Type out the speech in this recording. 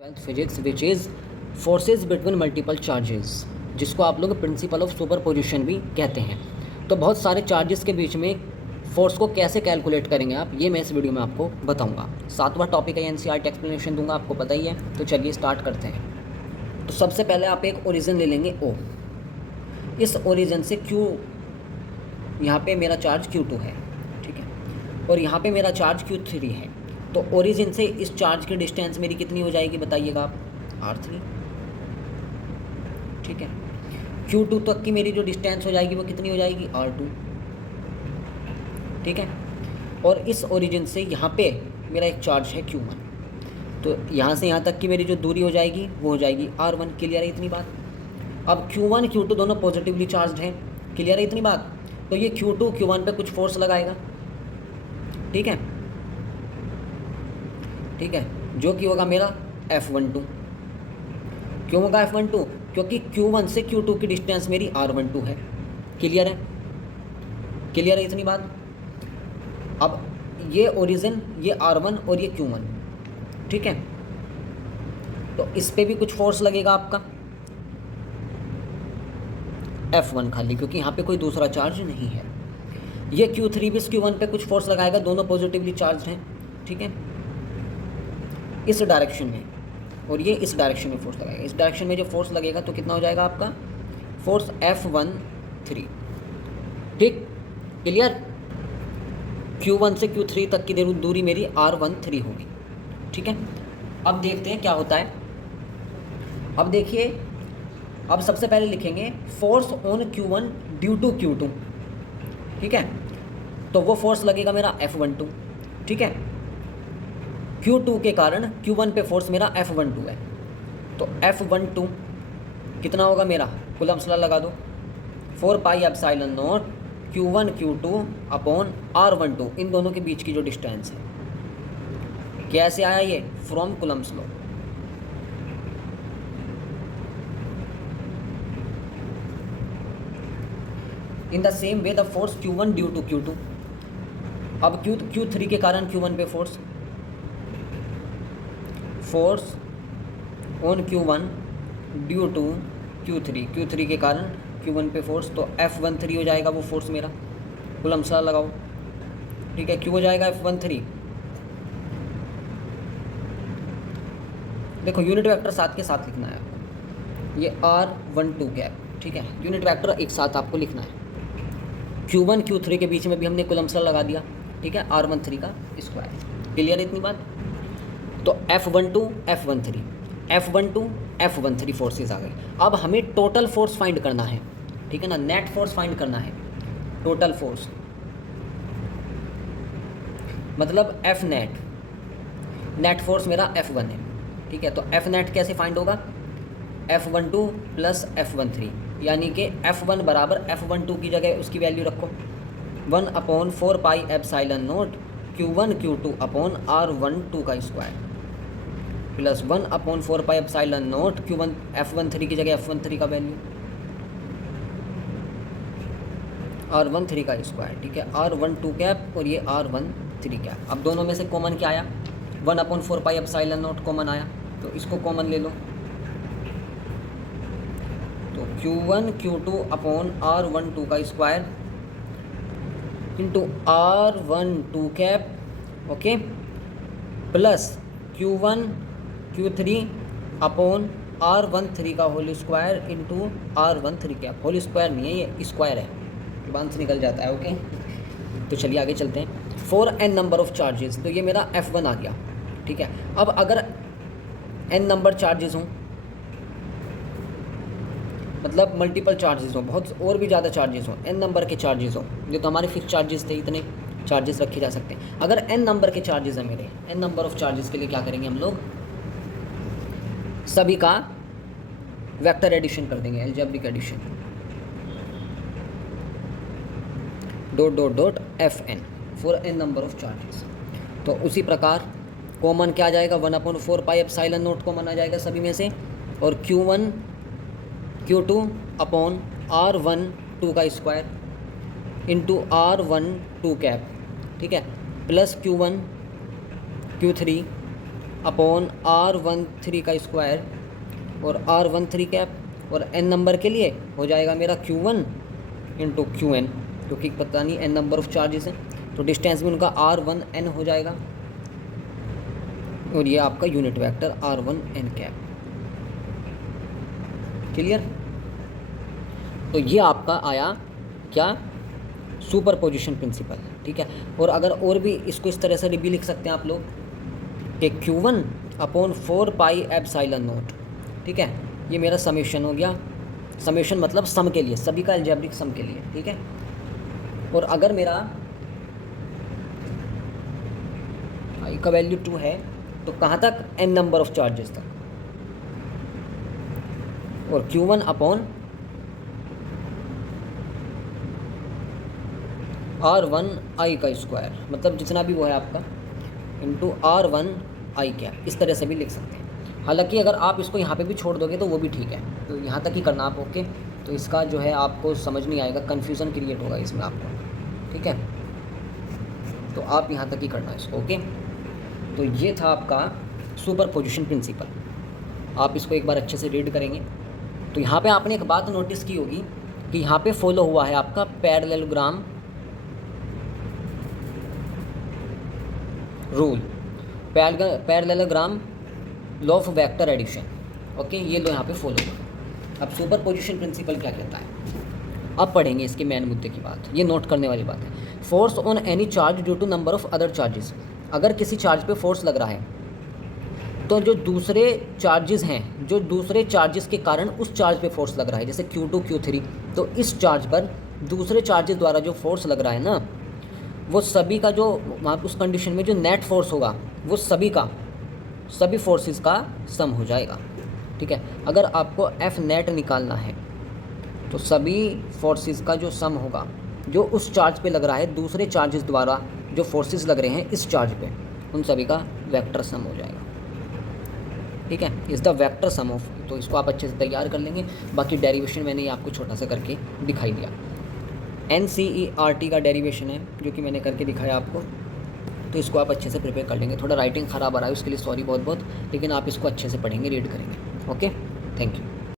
Twelfth physics which is forces between multiple charges, जिसको आप लोग प्रिंसिपल ऑफ सुपर पोजिशन भी कहते हैं। तो बहुत सारे चार्जेस के बीच में फोर्स को कैसे कैलकुलेट करेंगे आप, ये मैं इस वीडियो में आपको बताऊंगा। 7वां टॉपिक है, एनसीईआरटी एक्सप्लेनेशन दूंगा, आपको पता ही है। तो चलिए स्टार्ट करते हैं। तो सबसे पहले आप एक ओरिजिन ले लेंगे ओ। इस ओरिजिन से क्यू, यहाँ पे मेरा चार्ज Q2 है, ठीक है, और यहाँ पे मेरा चार्ज Q3 है। तो ओरिजिन से इस चार्ज की डिस्टेंस मेरी कितनी हो जाएगी बताइएगा आप? R3, ठीक है। Q2 तक की मेरी जो डिस्टेंस हो जाएगी वो कितनी हो जाएगी? R2, ठीक है। और इस ओरिजिन से यहाँ पे मेरा एक चार्ज है Q1, तो यहाँ से यहाँ तक की मेरी जो दूरी हो जाएगी वो हो जाएगी R1। क्लियर है इतनी बात? अब Q1 Q2 दोनों पॉजिटिवली चार्ज हैं। क्लियर है इतनी बात? तो ये Q2 Q1 पे कुछ फोर्स लगाएगा, ठीक है, ठीक है, जो कि होगा मेरा F12। क्यों होगा F12? क्योंकि Q1 से Q2 की डिस्टेंस मेरी R12 है। क्लियर है? क्लियर है इतनी बात? अब ये ओरिजिन, ये R1 और ये Q1, ठीक है, तो इस पे भी कुछ फोर्स लगेगा आपका F1 खाली, क्योंकि यहाँ पे कोई दूसरा चार्ज नहीं है। ये Q3 भी इस Q1 पे कुछ फोर्स लगाएगा, दोनों पॉजिटिवली चार्ज हैं, ठीक है, इस डायरेक्शन में, और ये इस डायरेक्शन में फोर्स लगाएगा। इस डायरेक्शन में जो फोर्स लगेगा तो कितना हो जाएगा आपका फोर्स? F13, ठीक। क्लियर? Q1 से Q3 तक की दूरी मेरी R13 होगी, ठीक है। अब देखते हैं क्या होता है। अब देखिए, अब सबसे पहले लिखेंगे force on Q1 due to Q2, ठीक है, तो वो फोर्स लगेगा मेरा F12, ठीक है। Q2 के कारण Q1 पे फोर्स मेरा F12 है, तो F12 कितना होगा मेरा? कूलम्ब्स लॉ लगा दो, 4πε0 Q1 Q2 अपॉन R12, इन दोनों के बीच की जो डिस्टेंस है। कैसे आया ये? From Coulomb's law. In the same way the force Q1 due to Q2, अब Q3 के कारण Q1 पे force on Q1 due to Q3 के कारण Q1 पे फोर्स, तो F13 हो जाएगा वो फोर्स मेरा। कूलम्ब्स लॉ लगाओ, ठीक है, क्यों हो जाएगा F13? देखो यूनिट वेक्टर साथ के साथ लिखना है, ये R12 कैप, ठीक है, यूनिट वेक्टर एक साथ आपको लिखना है। Q1 Q3 के बीच में भी हमने कूलम्ब्स लॉ लगा दिया, ठीक है, R13 का स्क्वायर। क्लियर है इतनी बात? तो F12 फोर्सेस आ गई। अब हमें टोटल फोर्स फाइंड करना है, ठीक है ना, नेट फोर्स फाइंड करना है। टोटल फोर्स मतलब F नेट, नेट फोर्स मेरा F1 है, ठीक है, तो F नेट कैसे फाइंड होगा? F12 प्लस F13, यानी कि F1 बराबर F12 की जगह उसकी वैल्यू रखो 1/4πε0 Q1 Q2 अपॉन R12 का स्क्वायर प्लस 1/4πε0 Q1 F13 की जगह F13 का वैल्यू R13 का स्क्वायर, ठीक है, R12 कैप और ये R13 कैप। अब दोनों में से कॉमन क्या आया? 1/4πε0 कॉमन आया, तो इसको कॉमन ले लो, तो Q1 Q2 अपॉन R12 का square into R12 cap, okay, plus Q1 Q3 upon R13 का whole square into R13 cap. Whole square नहीं है, ये स्क्वायर है, बांस निकल जाता है, ओके। तो चलिए आगे चलते हैं। For n number of charges, तो ये मेरा F1 आ गया, ठीक है। अब अगर n नंबर चार्जेस हों, मतलब मल्टीपल चार्जेस हों, बहुत और भी ज़्यादा चार्जेस हों, n नंबर के चार्जेस हों, ये तो हमारे फिक्स चार्जेस थे, इतने चार्जेस रखे जा सकते हैं। अगर n नंबर के चार्जेस हैं मेरे, n नंबर ऑफ चार्जेस के लिए क्या करेंगे हम लोग? सभी का वेक्टर एडिशन कर देंगे, algebraic addition, dot dot dot Fn for n number of charges. तो उसी प्रकार कॉमन क्या आ जाएगा? 1/4πε0 कॉमन आ जाएगा सभी में से, और Q1 Q2 अपॉन R12 का स्क्वायर इंटू R12 कैप, ठीक है, plus Q1 Q3 upon R13 का स्क्वायर और R13 कैप, और n नंबर के लिए हो जाएगा मेरा Q1 इंटू Qn, क्योंकि पता नहीं n नंबर ऑफ चार्जेस हैं, तो डिस्टेंस भी उनका R1n हो जाएगा, और ये आपका unit vector R1n cap. Clear? तो ये आपका आया क्या, सुपरपोजिशन प्रिंसिपल। ठीक है, और अगर और भी इसको इस तरह से भी लिख सकते हैं आप लोग कि Q1 upon 4 pi epsilon not. ठीक है, ये मेरा समेशन हो गया, समेशन मतलब सम के लिए, सभी का अलजेब्रिक सम के लिए। ठीक है, और अगर मेरा आई का वैल्यू 2 है तो कहाँ तक, n नंबर ऑफ चार्जेस तक, और Q1 अपॉन R1i का स्क्वायर, मतलब जितना भी वो है आपका, इंटू R1i क्या, इस तरह से भी लिख सकते हैं। हालांकि अगर आप इसको यहाँ पे भी छोड़ दोगे तो वो भी ठीक है, तो यहाँ तक ही करना आप। ओके, तो इसका जो है आपको समझ नहीं आएगा, कन्फ्यूज़न क्रिएट होगा इसमें आपको। ठीक है, तो आप यहाँ तक ही करना इसको। ओके, तो ये था आपका सुपरपोजिशन प्रिंसिपल। आप इसको एक बार अच्छे से रीड करेंगे तो यहाँ पे आपने एक बात नोटिस की होगी कि यहाँ पे फॉलो हुआ है आपका parallelogram rule, parallelogram law of vector addition. Okay, ये लो यहाँ पे फॉलो हुआ। अब सुपरपोजिशन प्रिंसिपल क्या कहता है, अब पढ़ेंगे इसके मेन मुद्दे की बात, ये नोट करने वाली बात है। Force on any charge due to number of other charges, अगर किसी चार्ज पे फोर्स लग रहा है तो जो दूसरे चार्जेस हैं, जो दूसरे चार्जेस के कारण उस चार्ज पे फोर्स लग रहा है, जैसे Q2 Q3, तो इस चार्ज पर दूसरे चार्जेस द्वारा जो फोर्स लग रहा है ना, वो सभी का जो वहाँ उस कंडीशन में जो नेट फोर्स होगा वो सभी फोर्सेस का सम हो जाएगा। ठीक है, अगर आपको F नेट निकालना है तो सभी फोर्सेस का जो सम होगा जो उस चार्ज पे लग रहा है, दूसरे चार्जेस द्वारा जो फोर्सेस लग रहे हैं इस चार्ज पे, उन सभी का वेक्टर सम हो जाएगा। ठीक है, is the vector sum of, तो इसको आप अच्छे से तैयार कर लेंगे। बाकी डेरिवेशन मैंने ये आपको छोटा सा करके दिखाई दिया। NCERT का डेरिवेशन है जो कि मैंने करके दिखाया आपको, तो इसको आप अच्छे से प्रिपेयर कर लेंगे। थोड़ा राइटिंग ख़राब आ रहा है उसके लिए सॉरी बहुत बहुत, लेकिन आप इसको अच्छे से पढ़ेंगे, रीड करेंगे। Okay, thank you.